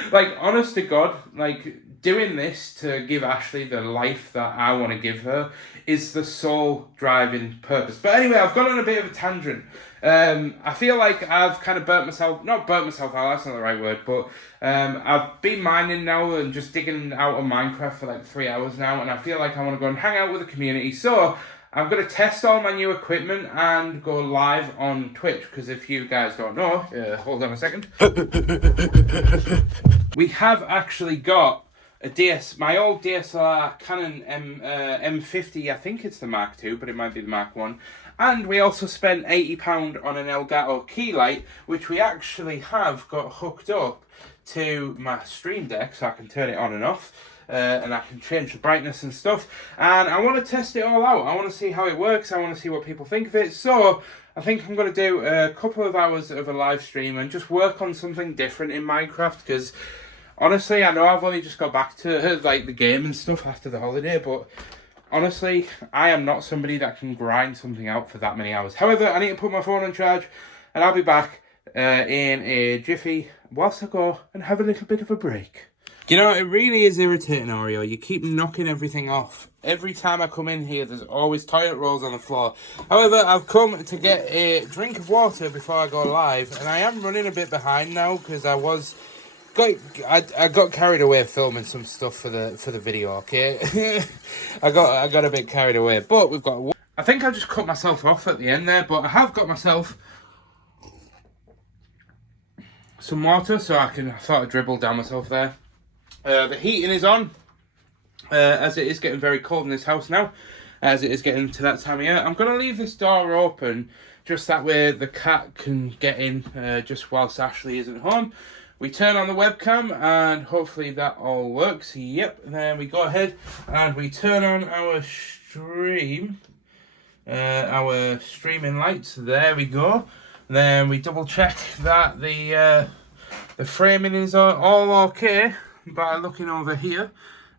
Like, honest to God, like, doing this to give Ashley the life that I want to give her is the sole driving purpose. But anyway, I've gone on a bit of a tangent. I feel like I've kind of not burnt myself out, that's not the right word, but I've been mining now and just digging out of Minecraft for like 3 hours now, and I feel like I want to go and hang out with the community. So I'm going to test all my new equipment and go live on Twitch, because if you guys don't know, hold on a second. We have actually got my old DSLR Canon M50, I think it's the Mark II, but it might be the Mark 1. And we also spent £80 on an Elgato key light, which we actually have got hooked up to my stream deck so I can turn it on and off. And I can change the brightness and stuff. And I want to test it all out. I want to see how it works. I want to see what people think of it. So I think I'm going to do a couple of hours of a live stream and just work on something different in Minecraft. Because honestly, I know I've only just got back to like the game and stuff after the holiday. But honestly, I am not somebody that can grind something out for that many hours. However, I need to put my phone on charge. And I'll be back in a jiffy whilst I go and have a little bit of a break. You know, it really is irritating, Oreo. You keep knocking everything off. Every time I come in here, there's always toilet rolls on the floor. However, I've come to get a drink of water before I go live. And I am running a bit behind now because I got carried away filming some stuff for the video, okay? I got a bit carried away. But we've got... I think I just cut myself off at the end there. But I have got myself some water, so I can sort of dribble down myself there. The heating is on, as it is getting very cold in this house now, as it is getting to that time of year. I'm going to leave this door open, just that way the cat can get in just whilst Ashley isn't home. We turn on the webcam and hopefully that all works. Yep, and then we go ahead and we turn on our stream, our streaming lights. There we go. Then we double check that the framing is all okay by looking over here.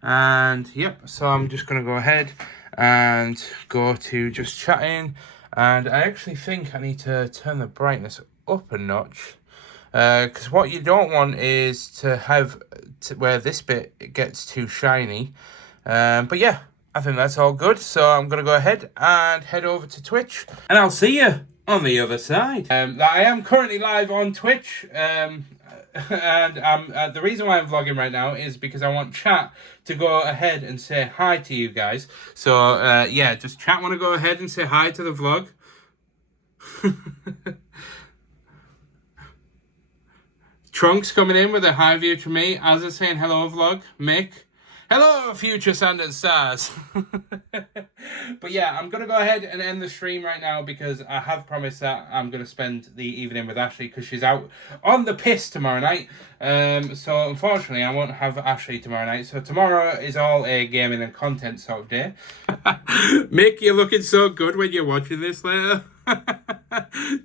And yep, so I'm just going to go ahead and go to just chatting. And I actually think I need to turn the brightness up a notch. Because what you don't want is to have where this bit gets too shiny. But yeah, I think that's all good. So I'm going to go ahead and head over to Twitch. And I'll see you on the other side. I am currently live on Twitch. And the reason why I'm vlogging right now is because I want chat to go ahead and say hi to you guys. So yeah, just chat want to go ahead and say hi to the vlog. Trunks coming in with a hi view to me. Azza saying hello vlog. Mick. Hello, future sand and stars. But yeah, I'm going to go ahead and end the stream right now because I have promised that I'm going to spend the evening with Ashley because she's out on the piss tomorrow night. So unfortunately, I won't have Ashley tomorrow night. So tomorrow is all a gaming and content sort of day. Mick, you're looking so good when you're watching this later.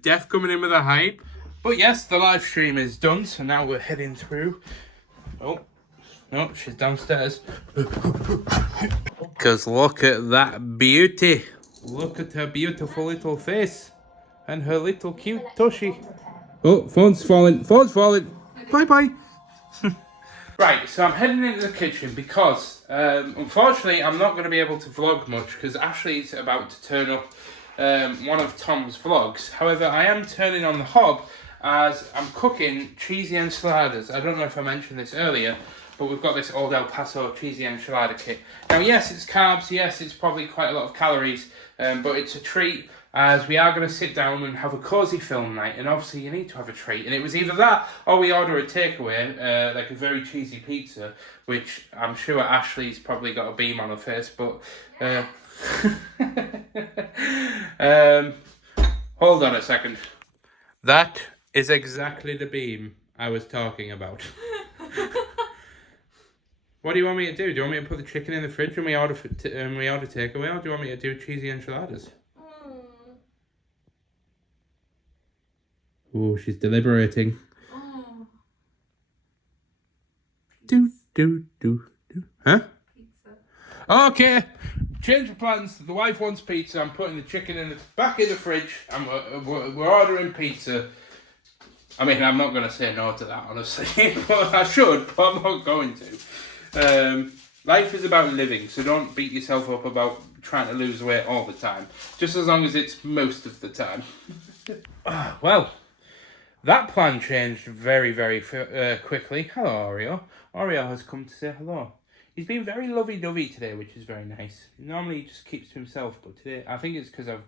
Def coming in with a hype. But yes, the live stream is done. So now we're heading through. Oh. No, she's downstairs. Because look at that beauty. Look at her beautiful little face. And her little cute tushy. Oh, phone's falling. Phone's falling. Bye-bye. Right, so I'm heading into the kitchen because, unfortunately, I'm not going to be able to vlog much because Ashley's about to turn up one of Tom's vlogs. However, I am turning on the hob as I'm cooking cheesy enchiladas. I don't know if I mentioned this earlier, but we've got this Old El Paso cheesy enchilada kit. Now, yes, it's carbs. Yes, it's probably quite a lot of calories, but it's a treat as we are going to sit down and have a cosy film night. And obviously, you need to have a treat. And it was either that or we order a takeaway, like a very cheesy pizza, which I'm sure Ashley's probably got a beam on her face. But hold on a second. That is exactly the beam I was talking about. What do you want me to do? Do you want me to put the chicken in the fridge and we order takeaway, or do you want me to do cheesy enchiladas? Oh, she's deliberating. Do. Huh? Pizza. Okay. Change of plans. The wife wants pizza. I'm putting the chicken back in the fridge and we're ordering pizza. I mean, I'm not going to say no to that, honestly. But I should, but I'm not going to. Life is about living, so don't beat yourself up about trying to lose weight all the time. Just as long as it's most of the time. Well, that plan changed very, very quickly. Hello, Oreo. Oreo has come to say hello. He's been very lovey-dovey today, which is very nice. Normally he just keeps to himself, but today, I think it's because I've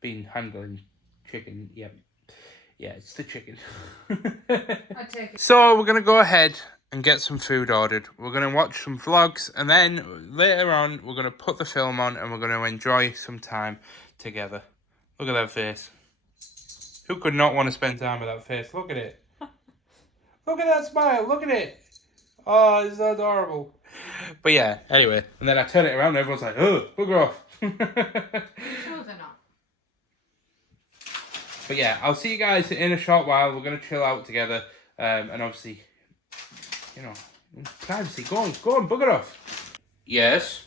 been handling chicken. Yep. Yeah, it's the chicken. I take it. So we're going to go ahead and get some food ordered. We're going to watch some vlogs, and then later on we're going to put the film on and we're going to enjoy some time together. Look at that face. Who could not want to spend time with that face? Look at it. Look at that smile. Look at it. Oh, it's so adorable. But yeah, anyway. And then I turn it around and everyone's like, oh, bugger off. Sure they're not. But yeah, I'll see you guys in a short while. We're going to chill out together. And obviously, you know, privacy. Go on, bugger off. Yes.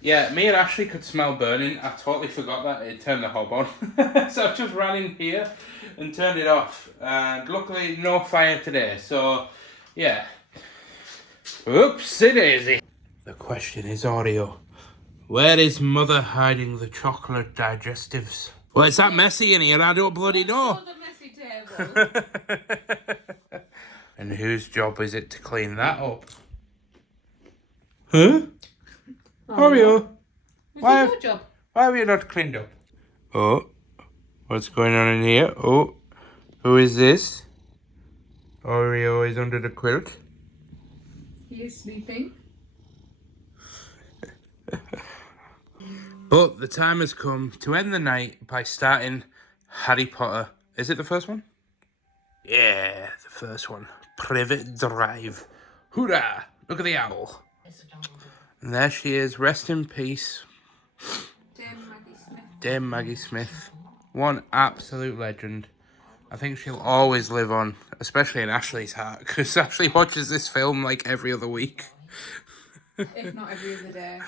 Yeah, me and Ashley could smell burning. I totally forgot that it turned the hob on. So I just ran in here and turned it off. And luckily, no fire today. So, yeah. Oopsie daisy. The question is, Oreo, where is Mother hiding the chocolate digestives? Well, it's that messy in here, I don't bloody know. The messy table. And whose job is it to clean that up? Huh? Oreo, why It's your job. why have you not cleaned up? Oh, what's going on in here? Oh, who is this? Oreo is under the quilt. He is sleeping. But the time has come to end the night by starting Harry Potter. Is it the first one? Yeah, the first one. Privet Drive. Hoorah! Look at the owl. And there she is. Rest in peace. Dame Maggie Smith. One absolute legend. I think she'll always live on, especially in Ashley's heart, because Ashley watches this film like every other week. If not every other day.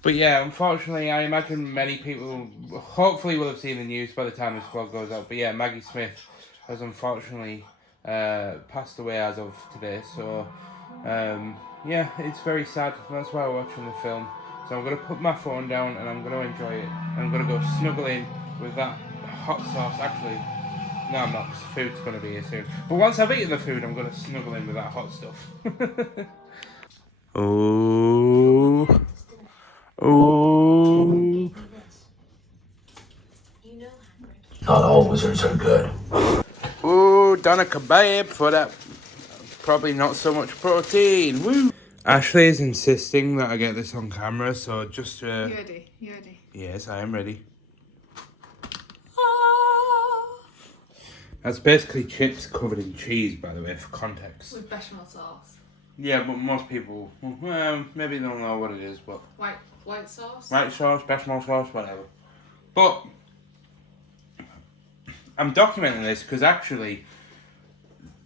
But yeah, unfortunately, I imagine many people hopefully will have seen the news by the time this vlog goes out. But yeah, Maggie Smith has unfortunately passed away as of today. So yeah, it's very sad. That's why we're watching the film. So I'm going to put my phone down and I'm going to enjoy it. I'm going to go snuggle in with that hot sauce. Actually, no, I'm not, 'cause food's going to be here soon. But once I've eaten the food, I'm going to snuggle in with that hot stuff. Oh. Oh. Not all wizards are good. Ooh, done a kebab for that. Probably not so much protein. Woo. Ashley is insisting that I get this on camera, so just You ready? You ready? yes, I am ready. That's basically chips covered in cheese, by the way, for context. With bechamel sauce. Yeah, but most people, well, maybe they don't know what it is, but White sauce? white sauce, bechamel sauce, whatever. But I'm documenting this because actually,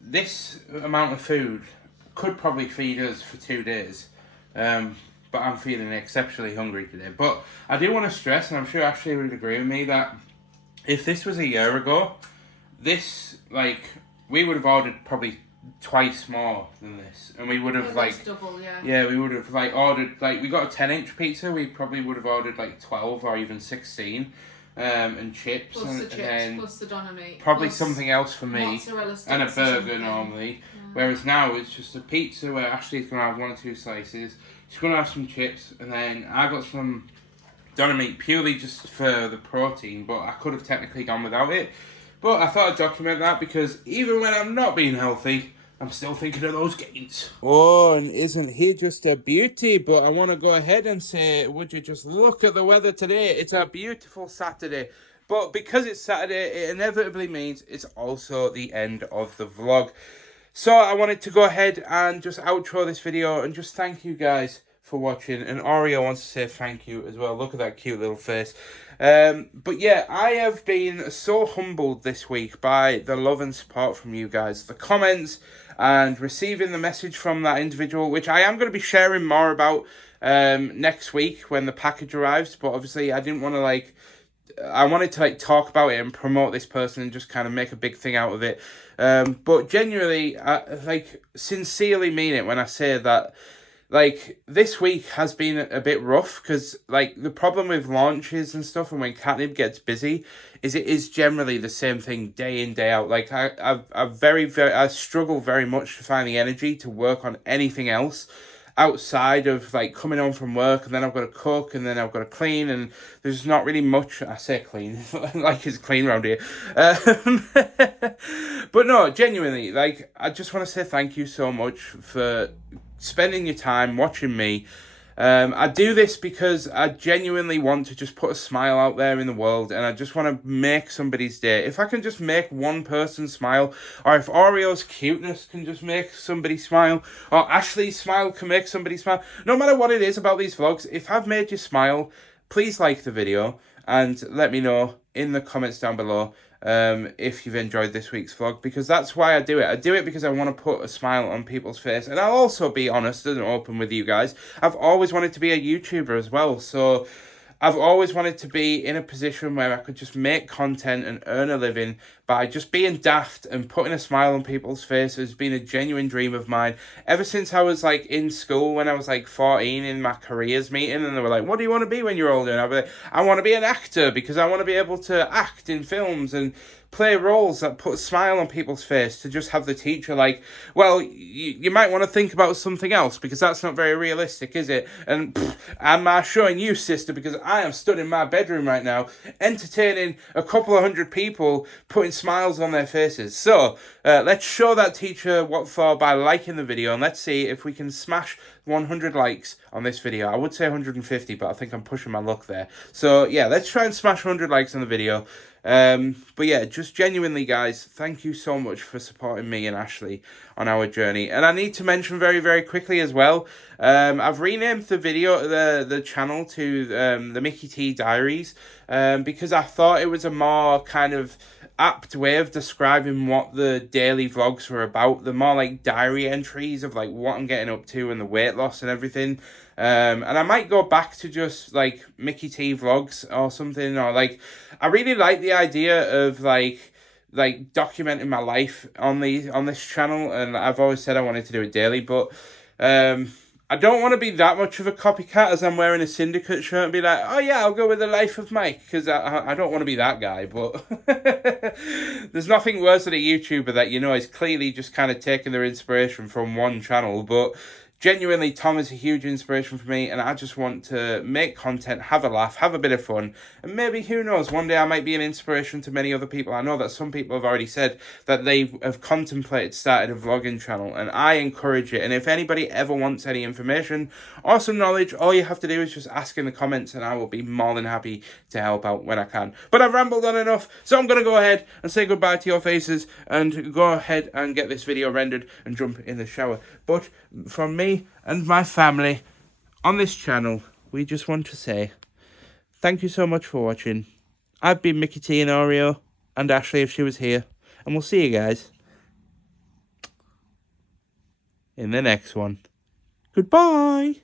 this amount of food could probably feed us for 2 days. But I'm feeling exceptionally hungry today. But I do want to stress, and I'm sure Ashley would agree with me, that if this was a year ago, this, like, we would have ordered probably twice more than this. And we would have, like, double, yeah. Yeah, we would have, like, ordered, like, we got a 10-inch pizza, we probably would have ordered, like, 12 or even 16. And chips, Plus the chips, and plus the doner meat. probably plus something else for me, mozzarella sticks and a or burger something. normally. Yeah. Whereas now it's just a pizza where Ashley's gonna have 1 or 2 slices. She's gonna have some chips, and then I got some doner meat purely just for the protein. But I could have technically gone without it. But I thought I'd document that because even when I'm not being healthy, I'm still thinking of those gains. Oh, and isn't he just a beauty? But I want to go ahead and say, would you just look at the weather today? It's a beautiful Saturday. But because it's Saturday, it inevitably means it's also the end of the vlog. So I wanted to go ahead and just outro this video and just thank you guys for watching. And Oreo wants to say thank you as well. Look at that cute little face. But yeah, I have been so humbled this week by the love and support from you guys. The comments and receiving the message from that individual, which I am going to be sharing more about next week when the package arrives. But obviously I didn't want to, like, I wanted to, like, talk about it and promote this person and just kind of make a big thing out of it. But genuinely, I, like, sincerely mean it when I say that, like, this week has been a bit rough because, like, the problem with launches and stuff and when Katnipp gets busy is it is generally the same thing day in, day out. Like, I struggle very much to find the energy to work on anything else outside of, like, coming home from work, and then I've got to cook, and then I've got to clean, and there's not really much. I say clean, like it's clean around here. But no, genuinely, like, I just want to say thank you so much for spending your time watching me. I do this because I genuinely want to just put a smile out there in the world, and I just want to make somebody's day. If I can just make one person smile, or if Oreo's cuteness can just make somebody smile, or Ashley's smile can make somebody smile, no matter what it is about these vlogs, if I've made you smile, please like the video and let me know in the comments down below if you've enjoyed this week's vlog, because that's why I do it. I do it because I want to put a smile on people's face. And I'll also be honest and open with you guys. I've always wanted to be a YouTuber as well. So I've always wanted to be in a position where I could just make content and earn a living by just being daft and putting a smile on people's faces. It's been a genuine dream of mine ever since I was like in school when I was like 14 in my careers meeting, and they were like, what do you want to be when you're older? And I'd be like, I want to be an actor because I want to be able to act in films and play roles that put a smile on people's face, to just have the teacher like, well, you might want to think about something else because that's not very realistic, is it? And I'm showing you, sister, because I am stood in my bedroom right now entertaining a couple of hundred people, putting smiles on their faces. So let's show that teacher what for by liking the video, and let's see if we can smash 100 likes on this video. I would say 150, but I think I'm pushing my luck there. So yeah, let's try and smash 100 likes on the video. But yeah, just genuinely, guys, thank you so much for supporting me and Ashley on our journey. And I need to mention very, very quickly as well, I've renamed the video, the channel to the mikeyt Diaries, because I thought it was a more kind of apt way of describing what the daily vlogs were about. The more like diary entries of like what I'm getting up to and the weight loss and everything. And I might go back to just like mikeyt vlogs or something, or like, I really like the idea of like documenting my life on this channel, and I've always said I wanted to do it daily, but I don't want to be that much of a copycat as I'm wearing a Syndicate shirt and be like, oh yeah, I'll go with the life of Mike, because I don't want to be that guy. But there's nothing worse than a YouTuber that, you know, is clearly just kind of taking their inspiration from one channel. But genuinely, Tom is a huge inspiration for me, and I just want to make content, have a laugh, have a bit of fun, and maybe, who knows, one day I might be an inspiration to many other people. I know that some people have already said that they have contemplated starting a vlogging channel, and I encourage it. And if anybody ever wants any information or some knowledge, all you have to do is just ask in the comments, and I will be more than happy to help out when I can. But I've rambled on enough, so I'm going to go ahead and say goodbye to your faces and go ahead and get this video rendered and jump in the shower. But from me and my family on this channel, we just want to say thank you so much for watching. I've been mikeyt and Oreo, and Ashley if she was here, and we'll see you guys in the next one. Goodbye.